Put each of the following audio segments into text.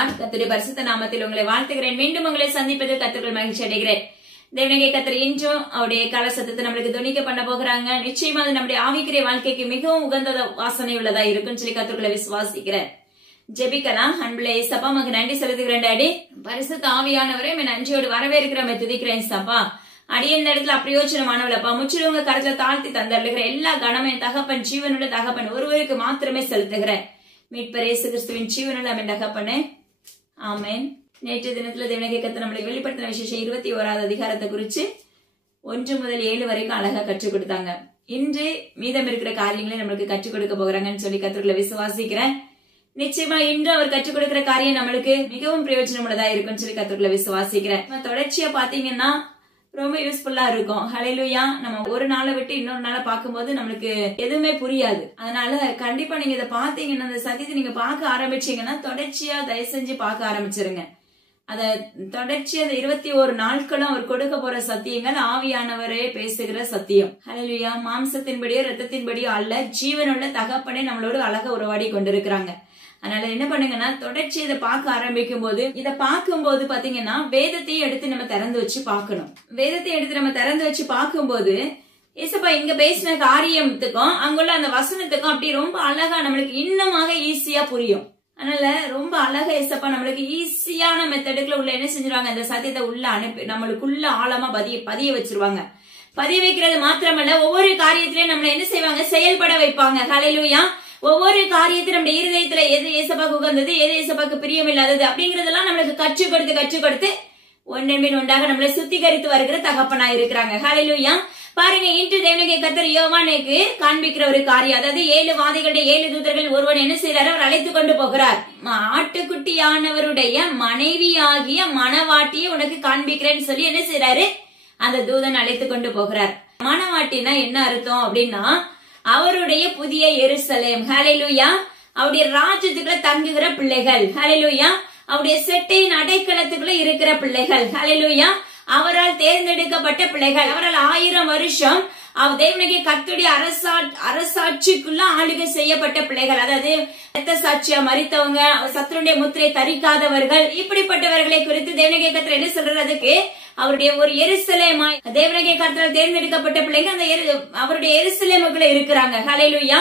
God. கர்த்தருடைய பரிசுத்த நாமத்தில் உங்களை வாழ்த்துகிறேன். மீண்டும் உங்களை சந்திப்பதில் கர்த்தருக்குள் மகிழ்ச்சி அடைகிறேன். தேவனே கர்த்தர் இன்றும் அவருடைய கால சத்தத்தை நம்மளுக்கு துணிக்க பண்ண போகிறாங்க. நிச்சயமா அது நம்முடைய ஆவிக்குரிய வாழ்க்கைக்கு மிகவும் உகந்த வாசனை உள்ளதா இருக்குன்னு சொல்லி கர்த்தருக்குள்ள விசுவாசிக்கிறேன். ஜெபிக்கலாம். அன்புள்ள ஏசப்பா, மக்கு நன்றி செலுத்துகிறேன் டாடி. பரிசுத்த ஆவியானவரே நன்றியோடு வரவேற்கிறேன், துதிக்கிறேன் சப்பா. அடிய இந்த இடத்துல அப்பிரயோஜனமானவளப்பா, முற்றிலும் உங்க கருத்துல தாழ்த்தி தந்தருகிற எல்லா கணமே தகப்பன், ஜீவனுள்ள தகப்பன் ஒருவருக்கு மாத்திரமே செலுத்துகிறேன். மீட்பர் இயேசு கிறிஸ்துவின் ஜீவனுள்ள அவன் தகப்பனே, ஆமேன். நேற்று தினத்துல தேவனே கர்த்தர் நம்மளை வெளிப்படுத்தின விசேஷம் 21வது அதிகாரத்தை குறிச்சு 1 முதல் 7 வரைக்கும் அழகா கற்றுக் கொடுத்தாங்க. இன்று மீதம் இருக்கிற காரியங்களை நம்மளுக்கு கற்றுக் கொடுக்க போகிறாங்கன்னு சொல்லி கர்த்தர்களை விசுவாசிக்கிறேன். நிச்சயமா இன்று அவர் கற்றுக் கொடுக்கிற காரியம் நம்மளுக்கு மிகவும் பிரயோஜனம் உள்ளதா இருக்குன்னு சொல்லி கர்த்தர்களை விசுவாசிக்கிறேன். தொடர்ச்சியா பாத்தீங்கன்னா ரொம்ப யூஸ்ஃபுல்லா இருக்கும். ஹல்லேலூயா. நம்ம ஒரு நாளை விட்டு இன்னொரு நாளை பார்க்கும்போது நம்மளுக்கு எதுவுமே புரியாது. அதனால கண்டிப்பா நீங்க இதை பாத்தீங்கன்னா, அந்த சத்தியத்தை நீங்க பார்க்க ஆரம்பிச்சீங்கன்னா தொடர்ச்சியா தயவு செஞ்சு பார்க்க ஆரம்பிச்சிருங்க. அத தொடர்ச்சியா 21 நாட்களும் அவர் கொடுக்க போற சத்தியங்கள் ஆவியானவரே பேசுகிற சத்தியம். ஹல்லேலூயா. மாம்சத்தின்படியோ ரத்தத்தின்படியோ அல்ல, ஜீவனுள்ள தகப்பனே நம்மளோட அழகா உறவாடி கொண்டிருக்கிறாங்க. அதனால என்ன பண்ணுங்கன்னா, தொடர்ச்சி இதை பார்க்க ஆரம்பிக்கும் போது, இதை பார்க்கும்போது பாத்தீங்கன்னா வேதத்தையும் எடுத்து நம்ம திறந்து வச்சு பார்க்கணும். வேதத்தை எடுத்து நம்ம திறந்து வச்சு பார்க்கும்போது ஏசப்பா இங்க பேசின காரியத்துக்கும் அங்குள்ள அந்த வசனத்துக்கும் அப்படி ரொம்ப அழகா நம்மளுக்கு இன்னமாக ஈஸியா புரியும். அதனால ரொம்ப அழகா ஏசப்பா நம்மளுக்கு ஈஸியான மெத்தடுக்குள்ள உள்ள என்ன செஞ்சிருவாங்க, அந்த சத்தியத்தை உள்ள அனுப்பி நம்மளுக்குள்ள ஆழமா பதிய வச்சிருவாங்க. பதிய வைக்கிறது மாத்திரமல்ல, ஒவ்வொரு காரியத்திலயும் நம்மள என்ன செய்வாங்க, செயல்பட வைப்பாங்க. ஹல்லேலூயா. ஒவ்வொரு காரியத்தையும் நம்ம இருதயத்துல எது ஏசப்பாக்கு உகந்தது, எது ஏசப்பாக்கு பிரியம் இல்லாதது அப்படிங்கறதெல்லாம் நம்மளுக்கு கற்றுக் கொடுத்து ஒன்றின் ஒன்றாக நம்மளை சுத்திகரித்து வருகிற தகப்பனா இருக்கிறாங்க. ஹல்லேலூயா. பாருங்க, இன்று தேவனுடைய கர்த்தர் யோவானுக்கு காண்பிக்கிற ஒரு காரியம், அதாவது 7 வாதைகளுடைய 7 தூதர்கள் ஒருவன் என்ன செய்யறாரு, அவர் அழைத்து கொண்டு போகிறார். ஆட்டுக்குட்டியானவருடைய மனைவியாகிய மணவாட்டியை உனக்கு காண்பிக்கிறேன்னு சொல்லி என்ன செய்யறாரு, அந்த தூதன் அழைத்து கொண்டு போகிறார். மணவாட்டினா என்ன அர்த்தம் அப்படின்னா, அவருடைய புதிய எருசலேம். ஹல்லேலூயா. அவருடைய ராஜ்யத்துக்குள்ள தங்குகிற பிள்ளைகள். ஹல்லேலூயா. அவருடைய செட்டையின் அடைக்கலத்துக்குள்ள இருக்கிற பிள்ளைகள். ஹல்லேலூயா. அவரால் தேர்ந்தெடுக்கப்பட்ட பிள்ளைகள். அவரால் 1000 வருஷம் தேவனுடைய கர்த்தருடைய அரசாட்சிக்குள்ள ஆளுகை செய்யப்பட்ட பிள்ளைகள். அதாவது ரத்த சாட்சியா மரித்தவங்க, சத்துருடைய முத்திரை தரிக்காதவர்கள், இப்படிப்பட்டவர்களை குறித்து தேவனுடைய கர்த்தர் என்ன சொல்றதுக்கு, அவருடைய ஒரு எருசலேமாய் தேவனுடைய கர்த்தரால் தேர்ந்தெடுக்கப்பட்ட பிள்ளைங்க அந்த அவருடைய எருசலேமுக்குள்ள இருக்கிறாங்க. ஹல்லேலூயா.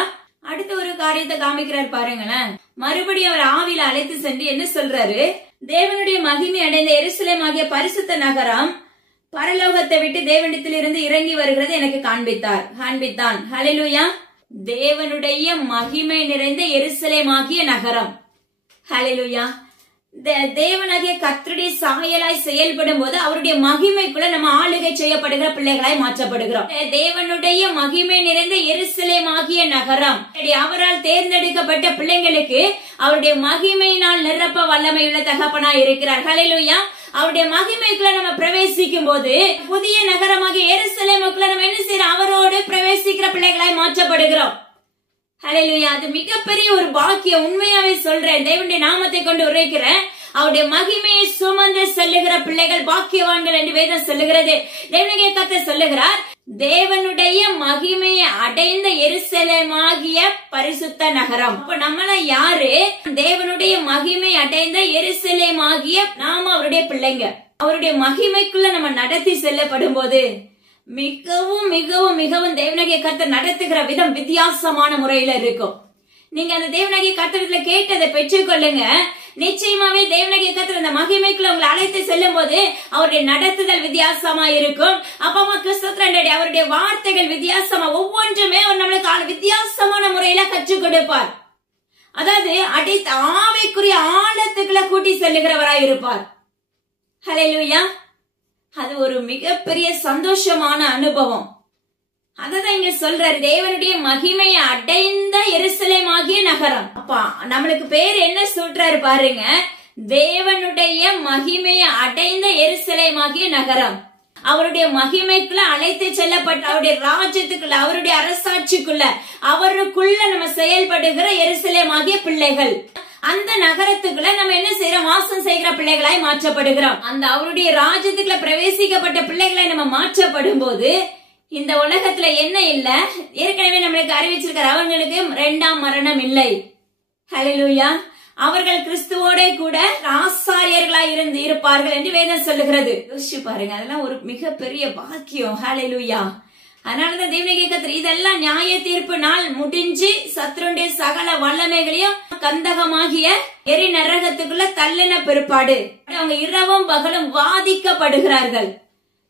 அடுத்த ஒரு காரியத்தை காமிக்கிறார் பாருங்களேன். மறுபடியும் அவர் ஆவில அழைத்து சென்று என்ன சொல்றாரு, தேவனுடைய மகிமை அடைந்த எருசலேம் ஆகிய பரிசுத்த நகரம் பரலோகத்தை விட்டு தேவனிடத்தில் இருந்து இறங்கி வருகிறது எனக்கு காண்பித்தான். ஹல்லேலூயா. தேவனுடைய மகிமை நிறைந்த எருசலேம் ஆகிய நகரம். ஹல்லேலூயா. தேவனாகிய கர்த்தருடைய சாயலாய் செயல்படும் போது அவருடைய மகிமைக்குள்ள நம்ம ஆளுகை செய்யப்படுகிற பிள்ளைகளாய் மாற்றப்படுகிறோம். தேவனுடைய மகிமை நிறைந்த எருசலேம் ஆகிய நகரம் அவரால் தேர்ந்தெடுக்கப்பட்ட பிள்ளைங்களுக்கு அவருடைய மகிமையினால் நிரப்ப வல்லமையுள்ள தகப்பனாய் இருக்கிறார். ஹல்லேலூயா. அவருடைய மகிமைக்குள்ள நம்ம பிரவேசிக்கும் போது புதிய நகரமாகிய எருசலேமுக்குள்ள நம்ம என்ன செய்யறோம், அவரோடு பிரவேசிக்கிற பிள்ளைகளாய் மாற்றப்படுகிறோம். ஹல்லேலூயா. அது மிகப்பெரிய ஒரு பாக்கியம். உண்மையாவே சொல்றேன், தேவனுடைய நாமத்தை கொண்டு உரைக்கிறேன். அவருடைய மகிமையை சுமந்து செல்லுகிற பிள்ளைகள் பாக்கியவான்கள் என்று வேதம் சொல்லுகிறது. தேவனுடைய கர்த்தர் சொல்லுகிறார், தேவனுடைய மகிமையை அடைந்த எருசலேமாகிய பரிசுத்த நகரம். அப்ப நம்மள யாரு, தேவனுடைய மகிமை அடைந்த எருசலேமாகிய நாம அவருடைய பிள்ளைங்க. அவருடைய மகிமைக்குள்ள நம்ம நடத்தி செல்லப்படும் போது மிகவும் மிகவும் மிகவும் தேவனாகிய கர்த்தர் நடத்துகிற விதம் வித்தியாசமான முறையில இருக்கும். நீங்க அந்த தேவனாகிய கர்த்தரிடத்துல கேட்டதை பெற்றுக்கொள்ளுங்க. நிச்சயமாவே தேவனாகிய கர்த்தர் அந்த மகிமைக்குள்ள உங்களை அழைத்து செல்லும் போது அவருடைய நடத்துதல் வித்தியாசமா இருக்கும். அப்பமா கிறிஸ்துவ அவருடைய வார்த்தைகள் வித்தியாசமா, ஒவ்வொன்றுமே அவர் நம்மளுக்கு வித்தியாசமான முறையில கற்றுக் கொடுப்பார். அதாவது அடித்த ஆவிக்குரிய ஆழத்துக்குள்ள கூட்டி செல்லுகிறவராய் இருப்பார். ஹல்லேலூயா. அது ஒரு மிகப்பெரிய சந்தோஷமான அனுபவம். அததான் இங்க சொல்றாரு, தேவனுடைய மகிமையை அடைந்த எருசலேம் ஆகிய நகரம். அப்பா நம்மளுக்கு பேர் என்ன சொல்றாரு பாருங்க, தேவனுடைய மகிமையை அடைந்த எருசலேம் ஆகிய நகரம். அவருடைய மகிமைக்குள்ள அழைத்து செல்லப்பட்ட அவருடைய ராஜ்யத்துக்குள்ள, அவருடைய அரசாட்சிக்குள்ள, அவருக்குள்ள நம்ம செயல்படுகிற எருசலேம் ஆகிய பிள்ளைகள். அந்த நகரத்துக்குள்ள நம்ம என்ன செய்யறோம், வாசம் செய்கிற பிள்ளைகளாய் மாற்றப்படுகிறோம். அந்த அவருடைய ராஜ்யத்துக்குள்ள பிரவேசிக்கப்பட்ட பிள்ளைகளாய் நம்ம மாற்றப்படும் போது இந்த உலகத்துல என்ன இல்ல, ஏற்கனவே நம்மளுக்கு அறிவிச்சிருக்கிற அவங்களுக்கு 2ஆம் மரணம் இல்லை. ஹல்லேலூயா. அவர்கள் கிறிஸ்துவோட கூட ஆசாரியர்களா இருந்து இருப்பார்கள் என்று வேதம் சொல்லுகிறது. யோசிச்சு பாருங்க, அதெல்லாம் ஒரு மிகப்பெரிய பாக்கியம். ஹல்லேலூயா. அதனாலதான் தேவனுடைய கர்த்தர் இதெல்லாம் நியாய தீர்ப்பு நாள் முடிஞ்சு சத்துருடைய சகல வல்லமைகளையும் கந்தகமாகிய எரி நரகத்துக்குள்ள தள்ளின பிற்பாடு அவங்க இரவும் பகலும் வாதிக்கப்படுகிறார்கள்.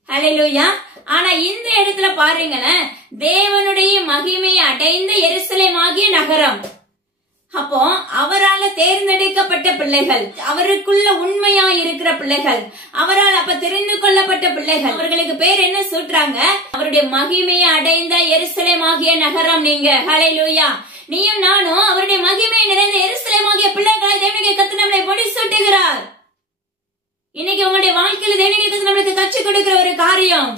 ஹல்லேலூயா. ஆனா இந்த இடத்துல பாருங்களேன், தேவனுடைய மகிமையை அடைந்த எருசலேமாகிய நகரம், அப்போ அவரால் தேர்ந்தெடுக்கப்பட்ட பிள்ளைகள், அவருக்குள்ள உண்மையா இருக்கிற பிள்ளைகள், அவரால் அப்ப தெரிந்து கொள்ளப்பட்ட பிள்ளைகள், அவர்களுக்கு பேர் என்ன சொல்றாங்க? அவருடைய மகிமையை அடைந்த எருசலேமாகிய நகரம் நீங்க. ஹல்லேலூயா. நீயும் நானும் அவருடைய மகிமை நிறைந்த எருசலேமாகிய பிள்ளைகளை தேவனுடைய கர்த்தர் நம்மளை முடிசூட்டுகிறார். இன்னைக்கு உங்களுடைய வாழ்க்கையில தேவனுடைய கர்த்தர் நம்மளுக்கு கற்றுக் கொடுக்கிற ஒரு காரியம்,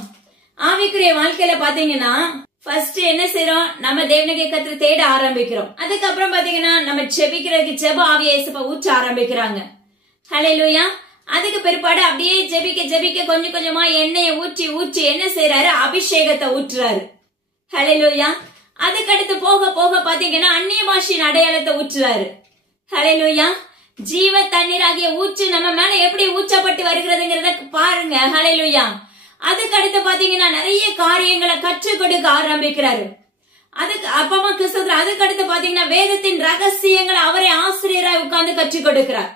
ஆவிக்குரிய வாழ்க்கையில பாத்தீங்கன்னா ஃபர்ஸ்ட் என்ன செய்யறோம்? நம்ம தேவனுடைய கர்த்தரை தேட ஆரம்பிக்கிறோம். அதுக்கப்புறம் பாத்தீங்கன்னா நம்ம ஜெபிக்கிறதுக்கு ஜெப ஆவியை இயேசுப்பா ஊற்ற ஆரம்பிக்கிறாங்க. ஹல்லேலூயா. அதுக்கு பிற்பாடு அப்படியே ஜெபிக்க ஜெபிக்க கொஞ்சம் கொஞ்சமா எண்ணெயை ஊற்றி ஊற்றி என்ன செய்யறாரு? அபிஷேகத்தை ஊற்றுறாரு. ஹல்லேலூயா. அதுக்கடுத்து போக போக பாத்தீங்கன்னா அந்நிய பாஷையின் அடையாளத்தை ஊற்றுறாரு. ஹல்லேலூயா. ஜீவ தண்ணீராகிய ஊற்று நம்ம மேல எப்படி ஊற்றப்பட்டு வருகிறதுங்கிறத பாருங்க. ஹல்லேலூயா. அதுக்கு அடுத்து பாத்தீங்கன்னா நிறைய காரியங்களை கற்றுக் கொடுக்க ஆரம்பிக்கிறாரு. அதுக்கு அப்பமா கிறிஸ்தவர் அதுக்கு அடுத்து பாத்தீங்கன்னா வேதத்தின் ரகசியங்களை அவரே ஆசிரியராக உட்கார்ந்து கற்றுக் கொடுக்கிறார்.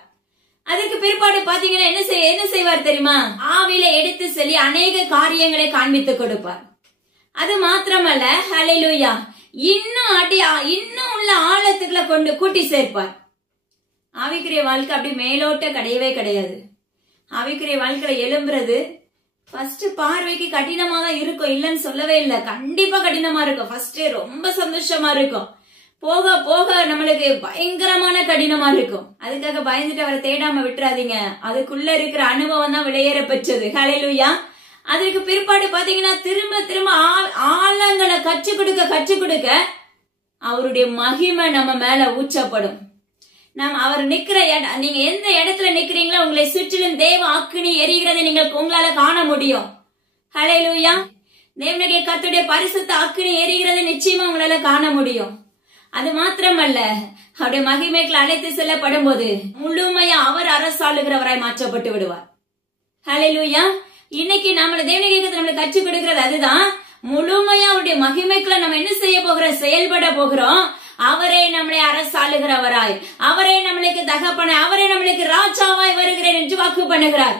அதுக்கு பிற்பாடு பாத்தீங்கன்னா என்ன செய்வார் தெரியுமா? ஆவில எடுத்து சொல்லி அநேக காரியங்களை காண்பித்து கொடுப்பார். அது மாத்திரமல்ல, ஹல்லேலூயா, இன்னும் உள்ள ஆழத்துக்குள்ள கொண்டு கூட்டி சேர்ப்பார். ஆவிக்குரிய வாழ்க்கை அப்படி மேலோட்ட கிடையவே கிடையாது. ஆவிக்குரிய வாழ்க்கையில எழும்புறது ஃபர்ஸ்ட் பார்வைக்கு கடினமா தான் இருக்கும், இல்லன்னு சொல்லவே இல்லை. கண்டிப்பா கடினமா இருக்கும். ஃபர்ஸ்ட் ரொம்ப சந்தோஷமா இருக்கும், போக போக நம்மளுக்கு பயங்கரமான கடினமா இருக்கும். அதுக்காக பயந்துட்டு அவரை தேடாம விட்டுறாதீங்க. அதுக்குள்ள இருக்கிற அனுபவம் தான் விளையேற பெற்றது. ஹல்லேலூயா. அதுக்கு பிற்பாடு பாத்தீங்கன்னா திரும்ப திரும்ப ஆழங்களை கற்றுக் கொடுக்க அவருடைய மகிமை நம்ம மேல ஊற்றப்படும். அவர் நிக்கிற இடம், நீங்க எந்த இடத்துல நிக்கிறீங்களோ உங்களை சுற்றிலும் தேவ அக்கினி எரிகிறதை உங்களால காண முடியும். ஹல்லேலூயா. தேவனுடைய கர்த்தருடைய பரிசுத்த அக்கினி எரிகிறதை நிச்சயமா உங்களால காண முடியும். அது மாத்திரமல்ல, அவருடைய மகிமைக்கு அழைத்து செல்லப்படும் போது முழுமையா அவர் அரசாளுகிறவராய் மாற்றப்பட்டு விடுவார். ஹல்லேலூயா. இன்னைக்கு தேவனுடைய கர்த்தர் நம்மளுக்கு கற்றுக் கொடுக்கிறது அதுதான். முழுமையா அவருடைய மகிமைக்குள்ள நம்ம என்ன செய்ய போகிறோம்? செயல்பட போகிறோம். அவரே நம்மளை அரசாளுகிறவராய், அவரே நம்மளுக்கு தகப்பனாய், அவரே நம்மளுக்கு ராஜாவாய் வருகிறேன் என்று வாக்கு பண்ணுகிறார்.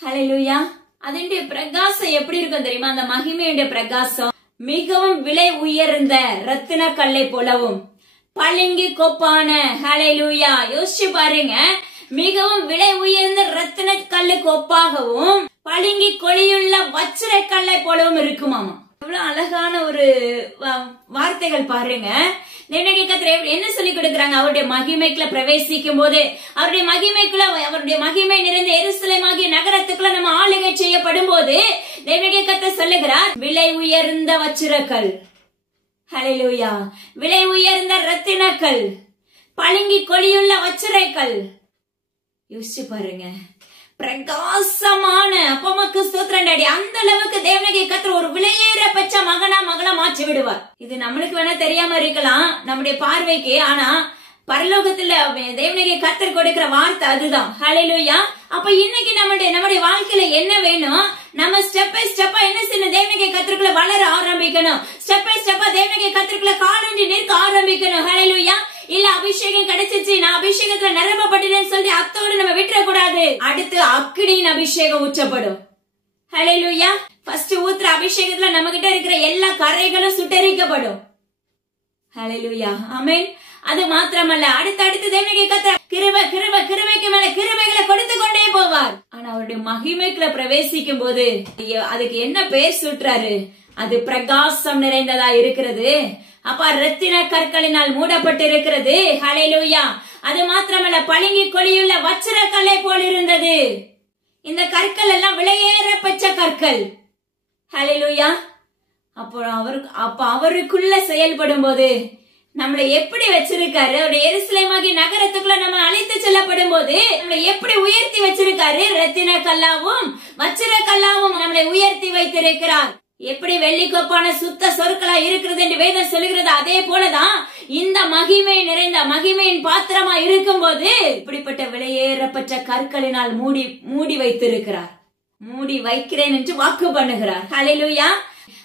ஹல்லேலூயா. அதனுடைய பிரகாசம் எப்படி இருக்கும் தெரியுமா? அந்த மகிமையுடைய பிரகாசம் மிகவும் விலை உயர்ந்த ரத்தின கல்லை போலவும் பளிங்கு கொப்பான, ஹல்லேலூயா, யோசிச்சு பாருங்க, மிகவும் விலை உயர்ந்த ரத்தின கல்லுக்கு ஒப்பாகவும் பளிங்கி கொடியுள்ள வச்சிர கல்லை போலவும் இருக்குமாமா. எவ்வளவு அழகான ஒரு வார்த்தைகள் பாருங்க. என்ன சொல்லி கொடுக்கிறாங்க? அவருடைய மகிமைக்குள்ள பிரவேசிக்கும் போது, அவருடைய மகிமை நிறைந்த எருசலேமாகிய நகரத்துக்குள்ள நம்ம ஆளுகை செய்யப்படும் போது தேவனுடைய கர்த்தர் சொல்லுகிறார், விலை உயர்ந்த வச்சிரக்கல், ஹல்லேலூயா, விலை உயர்ந்த ரத்தினக்கல், பளிங்கி கொடியுள்ள வச்சிரைக்கல். யோசிச்சு பாருங்க, பிரகாசமான அப்பமக்கு ஸ்தோத்திரண்டாடி. அந்த அளவுக்கு தேவனுடைய கர்த்தர் ஒரு விலையேற பெற்ற மகளா மாற்றி விடுவார். இது நம்மளுக்கு வேணா தெரியாம இருக்கலாம் நம்முடைய பார்வைக்கு, ஆனா பரலோகத்துல தேவனுடைய கர்த்தர் கொடுக்கிற வார்த்தை அதுதான். ஹல்லேலூயா. அப்ப இன்னைக்கு நம்முடைய வாழ்க்கையில என்ன வேணும்? நம்ம ஸ்டெப் பை ஸ்டெப்பா என்ன செய்யணும்? தேவனுடைய கர்த்தருக்குள்ள வளர ஆரம்பிக்கணும். ஸ்டெப் பை ஸ்டெப்பா தேவனுடைய கர்த்தருக்குள்ள காலூன்றி நிற்க ஆரம்பிக்கணும். ஹல்லேலூயா. இல்ல அபிஷேகம் கிடைச்சிச்சு, நான் அபிஷேகத்துல நிரப்பப்பட்டேன்னு சொல்லி அத்தோடு நம்ம விட்டுறக்கூடாது. அடுத்து அக்கினியின் அபிஷேகம் ஊற்றப்படும். ஹல்லேலூயா. ஃபர்ஸ்ட் ஊத்துற அபிஷேகத்துல நம்ம கிட்ட இருக்கிற எல்லா கரைகளும் சுட்டரிக்கப்படும். ஹல்லேலூயா. ஆமென். அது மாத்திரமல்ல, அடுத்து தேவனுடைய கர்த்தர் கிருபைக்கு மேல கிருபைகளை கொடுத்து கொண்டே போவார். ஆனா அவருடைய மகிமைக்குள்ள பிரவேசிக்கும் போது அதுக்கு என்ன பேர் சுட்டுறாரு? அது பிரகாசம் நிறைந்ததா இருக்கிறது. அப்ப ரத்தின கற்களினால் மூடப்பட்டு இருக்கிறது. ஹல்லேலூயா. அது மாத்திரமல்ல, பளிங்கி கொடியுள்ள வச்சிர கல்லை போல் இருந்தது. இந்த கற்கள் எல்லாம் விலையேற பெற்ற கற்கள். ஹல்லேலூயா. அப்ப அவருக்குள்ள செயல்படும் போது நம்மளை எப்படி வச்சிருக்காரு? அவருடைய எருசலேமாகிய நகரத்துக்குள்ள நம்ம அழைத்து செல்லப்படும் போது நம்மளை எப்படி உயர்த்தி வச்சிருக்காரு? ரத்தின கல்லாவும் வச்சிர கல்லாவும் நம்மளை உயர்த்தி வைத்திருக்கிறார். எப்படி வெள்ளிக்கோப்பான சுத்த சொற்களா இருக்கிறது என்று வேதம் சொல்லுகிறது, அதே போலதான் இந்த மகிமை நிறைந்த மகிமையின் பாத்திரமா இருக்கும் போது இப்படிப்பட்ட விலையேறப்பட்ட கற்களினால் மூடி வைத்திருக்கிறார். மூடி வைக்கிறேன் என்று வாக்கு பண்ணுகிறார். ஹல்லேலூயா.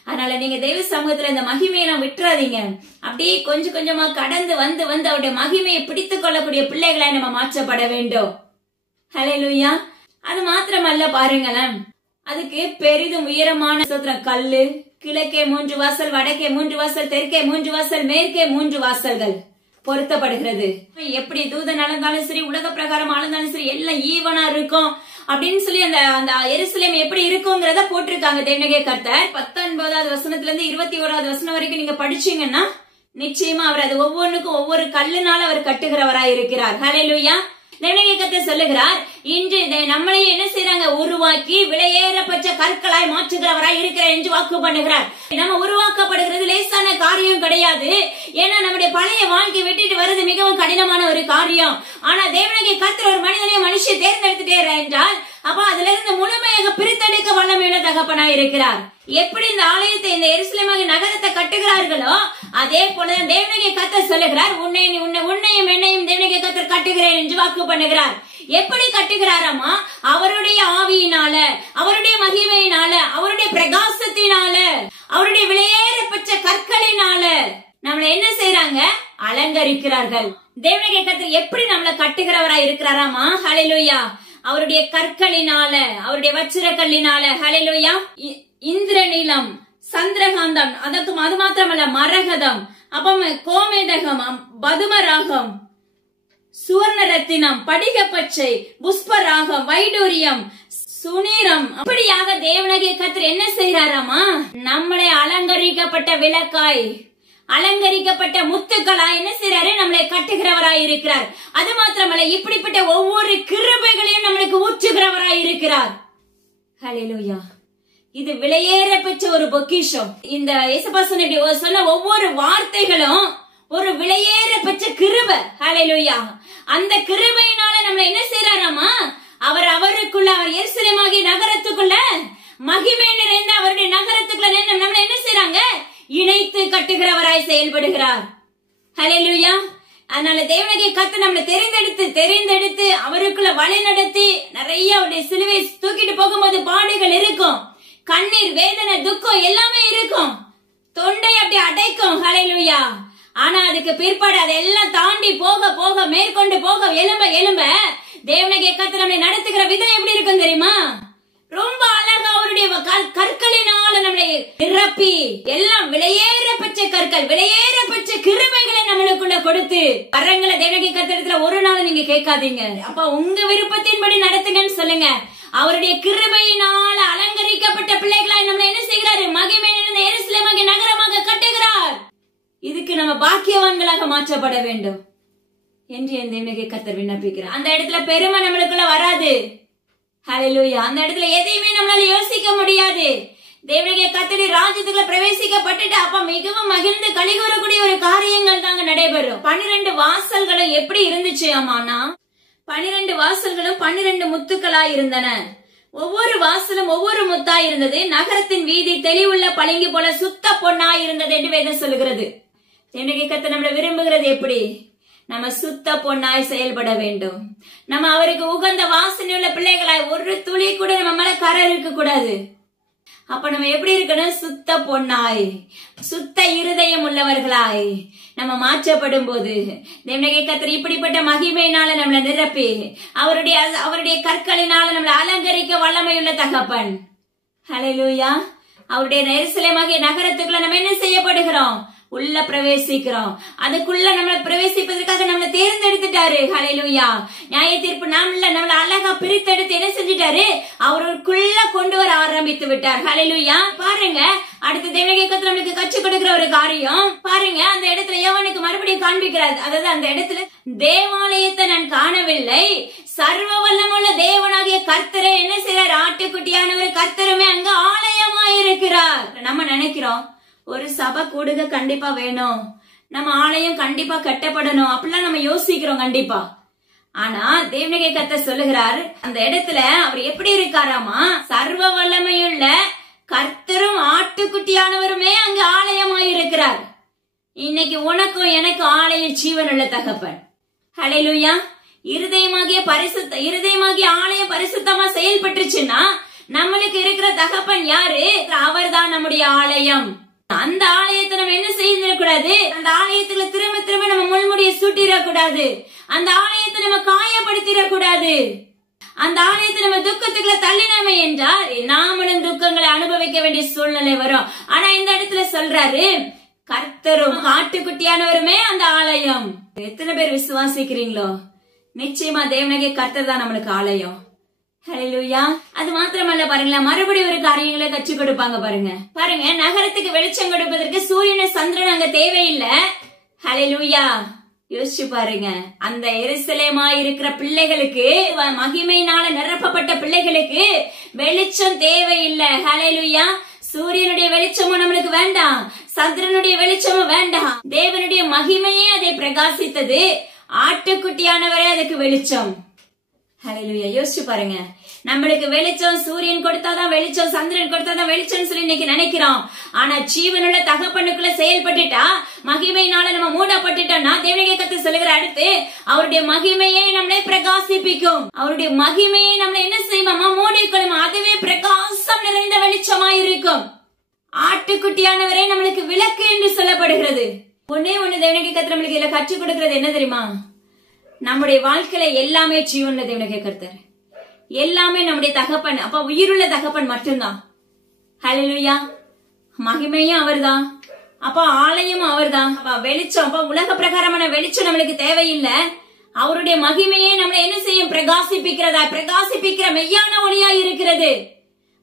அதனால நீங்க தெய்வ சமூகத்துல இந்த மகிமையை நான் விட்டுறாதீங்க. அப்படியே கொஞ்சம் கொஞ்சமா கடந்து வந்து அவருடைய மகிமையை பிடித்துக் கொள்ளக்கூடிய பிள்ளைகளாய் நம்ம மாற்றப்பட வேண்டும். ஹல்லேலூயா. அது மாத்திரமல்ல, பாருங்களேன், அதுக்கு பெரிதும் உயரமான கல்லு, கிழக்கே 3 வாசல், வடக்கே 3 வாசல், தெற்கே 3 வாசல், மேற்கே 3 வாசல்கள் பொருத்தப்படுகிறது. எப்படி தூதன் அளந்தாலும் சரி, உலக பிரகாரம் அளந்தாலும் சரி, எல்லாம் ஈவனா இருக்கும் அப்படின்னு சொல்லி அந்த எருசலேம் எப்படி இருக்குங்கிறத போட்டிருக்காங்க தேவனாகிய கர்த்தர். 19வது வசனத்துல இருந்து 21வது வசனம் வரைக்கும் நீங்க படிச்சீங்கன்னா நிச்சயமா அவர் அது ஒவ்வொன்றுக்கும் ஒவ்வொரு கல்லுனால அவர் கட்டுகிறவராய் இருக்கிறார். ஹல்லேலூயா. தேவனாகிய கர்த்தர் சொல்லுகிறார், இன்று நம்மளையும் என்ன செய்யறாங்க, உருவாக்கி விலையேறப்பட்ட கற்களாய் மாற்றுகிறவராய் இருக்கிறார் என்று வாக்கு பண்ணுகிறார். நம்ம உருவாக்கப்படுகிறது லேசான காரியம் கிடையாது. ஏன்னா நம்முடைய பழைய வாழ்க்கை விட்டுட்டு வருது மிகவும் கடினமான ஒரு காரியம். ஆனா தேவனாகிய கர்த்தர் ஒரு மனிதனையும் மனுஷன் தேர்ந்தெடுத்துட்டே என்றால் அப்ப அதுல இருந்து முழுமையாக பிரித்தெடுக்க வல்லமையுள்ள தகப்பனாய் இருக்கிறார். எப்படி இந்த ஆலயத்தை, இந்த எருசலேம் நகரத்தை கட்டுகிறார்களோ அதே போலதான் தேவனாகிய கர்த்தர் சொல்லுகிறார், உன்னையும் என்னையும் தேவனாகிய கர்த்தர் கட்டுகிறேன் என்று வாக்கு பண்ணுகிறார். எப்படி கட்டுகிறாராமா? அவருடைய ஆவியினால, அவருடைய மகிமையினால, அவருடைய பிரகாசத்தினால, அவருடைய விலையேறப்பட்ட கற்களினால நம்மளை என்ன செய்யறாங்க, அலங்கரிக்கிறார்கள். தேவனாகிய கர்த்தர் எப்படி நம்மளை கட்டுகிறவராய் இருக்கிறாராமா? ஹல்லேலூயா. அவருடைய கற்களினால, அவருடைய வச்சிர கல்லினால. ஹல்லேலூயா. இந்திரநீலம், சந்திரகாந்தம், அது மாத்திரமல்ல, மரகதம், அப்ப கோமேதகம், பதுமராகம், சுவர்ண ரத்தினம், படிக பச்சை, புஷ்பராகம், வைடூரியம், சுனீரம், அப்படியாக தேவனாகிய கர்த்தர் என்ன செய்யறாராமா? நம்மளை அலங்கரிக்கப்பட்ட விளக்காய், அலங்கரிக்கப்பட்ட முத்துக்களா என்ன செய்யறாரு, நம்மளை கட்டுகிறவராய் இருக்கிறார். அது மாத்திரமல்ல, இப்படிப்பட்ட ஒவ்வொரு கிருபைகளையும் நம்மளுக்கு ஊற்றுகிறவராய் இருக்கிறார். ஹல்லேலூயா. இது விலையேறப்பட்ட ஒரு பொக்கிஷம். இந்த இயேசுப்பா சொன்ன ஒவ்வொரு வார்த்தைகளும் ஒரு விலையேறப்பட்ட கிருபை. ஹல்லேலூயா. அந்த கிருபையினால நம்மளை என்ன செய்யறாராமா? அவருக்குள்ள, அவர் எருசலேமாகிய நகரத்துக்குள்ள, மகிமை நிறைந்த அவருடைய நகரத்துக்குள்ள நம்மளை என்ன செய்யறாங்க, இணைத்து கட்டுகிறவராய் செயல்படுகிறார். ஹல்லேலூயா. அதனால தேவனாகிய கர்த்தர் நம்மளை தெரிந்தெடுத்து அவருக்குள்ள வழி நடத்தி, நிறைய அவருடைய சிலுவை தூக்கிட்டு போகும்போது பாடுகள் இருக்கும், கண்ணீர், வேதனை, துக்கம் எல்லாமே இருக்கும், தொண்டை அப்படி அடைக்கும். ஹல்லேலூயா. ஆனா அதுக்கு பிற்பாடு அதெல்லாம் தாண்டி போக மேற்கொண்டு போக எலும்ப தேவனாகிய கர்த்தர் நம்மளை நடத்துகிற விதம் எப்படி இருக்கும் தெரியுமா? ரொம்ப அழகா அவருடைய கற்களினால நம்மளை நிரப்பி, எல்லாம் விலையேறப்பட்ட கற்கள், விலையேறப்பட்ட கிருபைகளை நம்மளுக்குள்ள கொடுத்து, வரங்களை தேவனாகிய கர்த்தரிடத்துல ஒரு நாள் நீங்க கேட்காதீங்க. அப்ப உங்க விருப்பத்தின்படி நடத்துங்கன்னு சொல்லுங்க. அவருடைய கிருபையினால அலங்கரிக்கப்பட்ட பிள்ளைகளாய் நம்மளை என்ன செய்கிறாரு, மகிமை நிறைந்த எருசலேமாகிய நகரமாக கட்டுகிறார். இதுக்கு நம்ம பாக்கியவான்களாக மாற்றப்பட வேண்டும் என்று என் தேவனாகிய கர்த்தர் விண்ணப்பிக்கிறார். அந்த இடத்துல பெருமை நம்மளுக்குள்ள வராது. ஹல்லேலூயா. அந்த இடத்துல எதையுமே நம்மளால யோசிக்க முடியாது. தேவனாகிய கர்த்தருடைய ராஜ்யத்துக்குள்ள பிரவேசிக்கப்பட்டுட்டு அப்ப மிகவும் மகிழ்ந்து கலிகூறக்கூடிய ஒரு காரியங்கள் தாங்க நடைபெறும். 12 வாசல்களும் எப்படி இருந்துச்சு ஆமானா, 12 வாசல்களும் 12 முத்துக்களாய் இருந்தன. ஒவ்வொரு வாசலும் ஒவ்வொரு முத்தாய் இருந்தது. நகரத்தின் வீதி தெளிவுள்ள பளிங்கு போல சுத்த பொன்னாய் இருந்தது என்று வேதம் சொல்லுகிறது. தேவனாகிய கர்த்தர் நம்மளை விரும்புகிறது எப்படி? நம்ம சுத்த பொன்னாய் செயல்பட வேண்டும். நம்ம அவருக்கு உகந்த வாசனையுள்ள பிள்ளைகளாய், ஒரு துளி கூட நம்ம மேல கரை இருக்க கூடாது. அப்ப நம்ம எப்படி இருக்கணும்? சுத்த பொன்னாய், சுத்த இருதயம் உள்ளவர்களாய் நம்ம மாற்றப்படும் போது தேவனாகிய கர்த்தர் இப்படிப்பட்ட மகிமையினால நம்மளை நிரப்பி, அவருடைய கற்களினால நம்மளை அலங்கரிக்க வல்லமையுள்ள தகப்பன். ஹல்லேலூயா. அவருடைய எருசலேமாகிய நகரத்துக்குள்ள நம்ம என்ன செய்யப்படுகிறோம்? உள்ள பிரவேசிக்கிறோம். அதுக்குள்ள நம்மளை பிரவேசிப்பதற்காக நம்மளை தேர்ந்தெடுத்துட்டாரு. ஹல்லேலூயா. நியாய தீர்ப்பு நம்மள அழகா பிரித்தெடுத்து என்ன செஞ்சுட்டாரு? அவருக்குள்ள கொண்டு வர ஆரம்பித்து விட்டார். ஹல்லேலூயா. பாருங்க, அடுத்த தேவனாகிய கர்த்தர் நம்மளுக்கு கற்றுக் கொடுக்கிற ஒரு காரியம் பாருங்க. அந்த இடத்துல யோவானுக்கு மறுபடியும் காண்பிக்கிறார். அதாவது அந்த இடத்துல தேவாலயத்தை நான் காணவில்லை, சர்வ வல்லமுள்ள தேவனாகிய கர்த்தரை என்ன செய்யறார்? ஆட்டுக்குட்டியான ஒரு கர்த்தருமே அங்க ஆலயமாயிருக்கிறார். நம்ம நினைக்கிறோம் ஒரு சபை கூடுக கண்டிப்பா வேணும், நம்ம ஆலயம் கண்டிப்பா கட்டப்படணும், அப்படிலாம் நம்ம யோசிக்கிறோம் கண்டிப்பா. ஆனா தேவனாகிய கர்த்தர் சொல்லுகிறார், அந்த இடத்துல அவர் எப்படி இருக்காராமா? சர்வ வல்லமையுள்ள கர்த்தரும் ஆட்டுக்குட்டியானவருமே அங்கு ஆலயமாயிருக்கிறார். இன்னைக்கு உனக்கும் எனக்கும் ஆலயம் ஜீவனுள்ள தகப்பன். ஹல்லேலூயா. இருதயமாகிய ஆலயம் பரிசுத்தமா செயல்பட்டுச்சுன்னா நம்மளுக்கு இருக்கிற தகப்பன் யாரு? அவர்தான் நம்முடைய ஆலயம். அந்த ஆலயத்தை நம்ம என்ன செய்திடக்கூடாது? அந்த ஆலயத்துல திரும்ப திரும்ப நம்ம முள்முடிய சூட்டிடக்கூடாது. அந்த ஆலயத்தை நம்ம காயப்படுத்திடக்கூடாது. அந்த ஆலயத்தை நம்ம துக்கத்துக்குள்ள தள்ளினாமே என்றால் நாமளும் துக்கங்களை அனுபவிக்க வேண்டிய சூழ்நிலை வரும். ஆனா இந்த இடத்துல சொல்றாரு, கர்த்தரும் ஆட்டுக்குட்டியானவருமே அந்த ஆலயம். எத்தனை பேர் விசுவாசிக்கிறீங்களோ? நிச்சயமா தேவனாகிய கர்த்தர் தான் நம்மளுக்கு ஆலயம். ஹல்லேலூயா. அது மாத்திரமல்ல, பாருங்களேன், மறுபடியும் ஒரு காரியங்களை கற்றுக் கொடுப்பாங்க. பாருங்க, நகரத்துக்கு வெளிச்சம் கொடுப்பதற்கு சூரியனை சந்திரன் அங்க தேவையில்லை. ஹல்லேலூயா. யோசிச்சு பாருங்க, அந்த எருசலேமா இருக்கிற பிள்ளைகளுக்கு, மகிமையினால நிரப்பப்பட்ட பிள்ளைகளுக்கு வெளிச்சம் தேவையில்லை. ஹல்லேலூயா. சூரியனுடைய வெளிச்சமும் நம்மளுக்கு வேண்டாம், சந்திரனுடைய வெளிச்சமும் வேண்டாம். தேவனுடைய மகிமையே அதை பிரகாசித்தது. ஆட்டுக்குட்டியானவரே அதுக்கு வெளிச்சம். ஹல்லேலூயா. யோசிச்சு பாருங்க, நம்மளுக்கு வெளிச்சம் சூரியன் கொடுத்தாதான் வெளிச்சம், சந்திரன் கொடுத்தாதான் வெளிச்சம் சொல்லி இன்னைக்கு நினைக்கிறோம். ஆனா ஜீவனுள்ள தகப்பனுக்குள்ள செயல்பட்டுட்டா, மகிமையினால நம்ம மூடப்பட்டுட்டோம்னா, தேவனாகிய கர்த்தர் சொல்லுகிற அடுத்து அவருடைய மகிமையை நம்மளை பிரகாசிப்பிக்கும். அவருடைய மகிமையை நம்மளை என்ன செய்யுமா? மூடிக்கொள்ளுமா. அதுவே பிரகாசம் நிறைந்த வெளிச்சமா இருக்கும். ஆட்டுக்குட்டியானவரே நம்மளுக்கு விளக்கு என்று சொல்லப்படுகிறது. ஒன்னே ஒண்ணு தேவனாகிய கர்த்தர் நம்மளுக்கு இதுல கற்றுக் கொடுக்கிறது என்ன தெரியுமா? நம்முடைய வாழ்க்கையில எல்லாமே ஜீவனுள்ள தேவனாகிய கர்த்தர், எல்லாமே நம்முடைய தகப்பன். அப்ப உயிருள்ள தகப்பன் மட்டும்தான். ஹல்லேலூயா. மகிமையும் அவர்தான், அப்ப ஆலயமும் அவர்தான். அப்ப வெளிச்சம், அப்ப உலக பிரகாரமான வெளிச்சம் நம்மளுக்கு தேவையில்லை. அவருடைய மகிமையே நம்மளை என்ன செய்யும்? பிரகாசிப்பிக்கிற மெய்யான ஒளியா இருக்கிறது.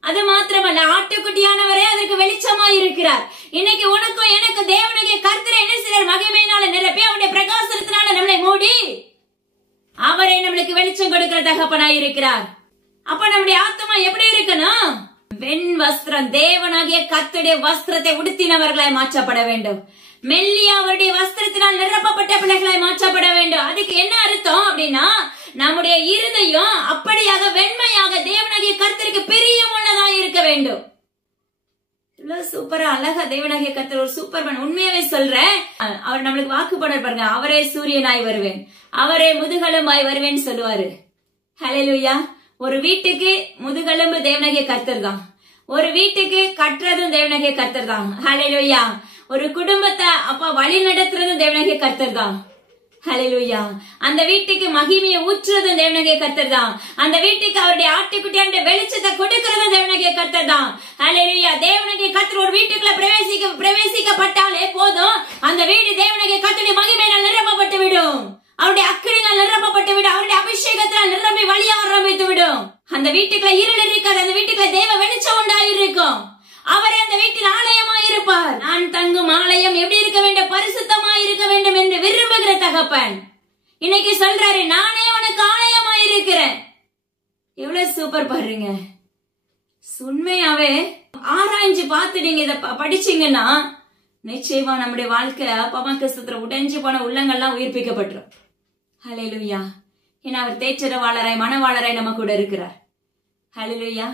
அது மாத்திரமல்ல, ஆட்டுக்குட்டியானவரே அதற்கு வெளிச்சமா இருக்கிறார். இன்னைக்கு உனக்கும் எனக்கு தேவனாகிய கர்த்தர் என்ன செய்யறார்? மகிமையினால நிரப்பி அவருடைய பிரகாசத்தினால நம்மளை மூடி அவரை நம்மளுக்கு வெளிச்சம் கொடுக்கிற தகப்பனாய் இருக்கிறார். அப்ப நம்முடைய ஆத்மா எப்படி இருக்கணும்? வெண் வஸ்திரம், தேவனாகிய கர்த்தருடைய வஸ்திரத்தை உடுத்தினவர்களாய் மாற்றப்பட வேண்டும். மெல்லிய அவருடைய வஸ்திரத்தினால் நிரப்பப்பட்ட பிள்ளைகளாய் மாற்றப்பட வேண்டும். அதுக்கு என்ன அர்த்தம் அப்படின்னா, நம்முடைய இருதயம் அப்படியாக வெண்மையாக தேவனாகிய கர்த்தருக்கு பிரியமுள்ளதாக இருக்க வேண்டும். இவ்வளவு சூப்பரா அழகா தேவனாகிய கர்த்தர் ஒரு சூப்பர்மேன். உண்மையாவே சொல்றேன், அவர் நம்மளுக்கு வாக்கு போட பாருங்க, அவரே சூரியனாய் வருவேன், அவரே முதுகெலும்பாய் வருவேன்னு சொல்லுவாரு. ஹல்லேலூயா. ஒரு வீட்டுக்கு முதுகெலும்பு தேவனாகிய கர்த்தர் தான். ஒரு வீட்டுக்கு கட்டுறதும் தேவனாகிய கர்த்தர் தான். ஹல்லேலூயா. ஒரு குடும்பத்தை அப்ப வழி நடத்துறதும் தேவனாகிய கர்த்தர் தான். ஹல்லேலூயா. அந்த வீட்டுக்கு மகிமையை ஊற்றுறதும் தேவனாகிய கர்த்தர் தான். அந்த வீட்டுக்கு அவருடைய ஆட்டுக்குட்டியான வெளிச்சத்தை கொடுக்கிறதும் தேவனாகிய கர்த்தர் தான். ஹல்லேலூயா. தேவனாகிய கர்த்தர் ஒரு வீட்டுக்குள்ள பிரவேசிக்கப்பட்டாலே போதும், அந்த வீடு தேவனாகிய கர்த்தருடைய மகிமையினால் நிரப்பப்பட்டு விடும். அவருடைய அக்கினியால் நிரப்பப்பட்டு விடும். அவருடைய அபிஷேகத்தினால் நிரம்பி வழிய ஆரம்பித்து விடும். அந்த வீட்டுக்குள்ள இருள் இருக்காது, அந்த வீட்டுக்குள்ள தேவ வெளிச்சம் உண்டாயிருக்கும். அவரே அந்த வீட்டில் ஆலயமாய் இருப்பார். நான் தங்கும் ஆலயம் எப்படி இருக்க வேண்டும்? பரிசுத்தமாய் இருக்க வேண்டும் என்று விரும்புகிற தகப்பன் இன்னைக்கு சொல்றாரு, நானே உனக்கு ஆலயமாய் இருக்கிறேன். எவ்வளவு சூப்பர் பாருங்க. உண்மையாவே ஆராய்ஞ்சு பார்த்து நீங்க இத படிச்சீங்கன்னா நிச்சயமா நம்முடைய வாழ்க்கை பமக்கஸ்தத்துல உடைஞ்சு போன உள்ளங்கள்லாம் உயிர்ப்பிக்கப்பட்டுரும். ஹல்லேலூயா. ஏன்னா அவர் தேற்றரவாளராய் மனவாளராய் நம்ம கூட இருக்கிறார். ஹல்லேலூயா.